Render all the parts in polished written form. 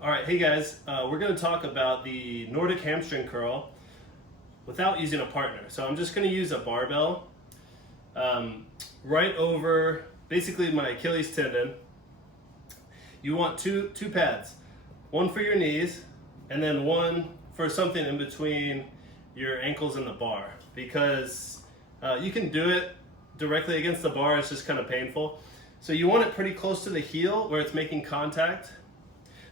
All right, hey guys, we're going to talk about the Nordic hamstring curl without using a partner. So I'm just going to use a barbell right over basically my Achilles tendon. You want two pads, one for your knees and then one for something in between your ankles and the bar, because you can do it directly against the bar, it's just kind of painful. So you want it pretty close to the heel where it's making contact.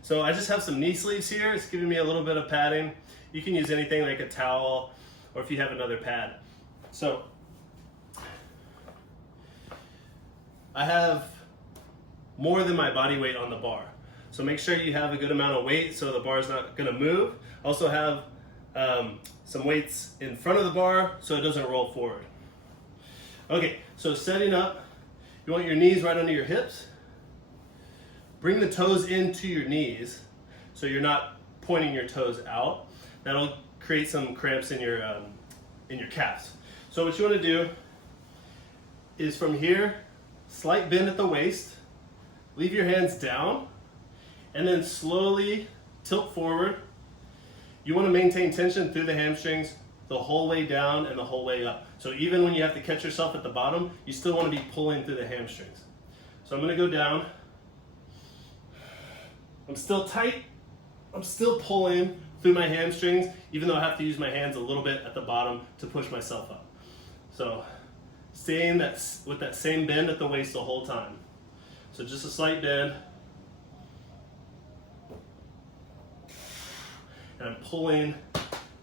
So I just have some knee sleeves here. It's giving me a little bit of padding. You can use anything like a towel or if you have another pad. So I have more than my body weight on the bar. So make sure you have a good amount of weight so the bar is not gonna move. Also have some weights in front of the bar so it doesn't roll forward. Okay, so setting up, you want your knees right under your hips. Bring the toes into your knees so you're not pointing your toes out. That'll create some cramps in your calves. So what you want to do is from here, slight bend at the waist, leave your hands down, and then slowly tilt forward. You want to maintain tension through the hamstrings the whole way down and the whole way up. So even when you have to catch yourself at the bottom, you still want to be pulling through the hamstrings. So I'm going to go down. I'm still tight. I'm still pulling through my hamstrings, even though I have to use my hands a little bit at the bottom to push myself up. So staying with that same bend at the waist the whole time. So just a slight bend. And I'm pulling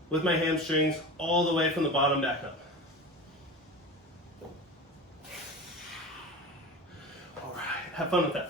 with my hamstrings all the way from the bottom back up. All right, have fun with that.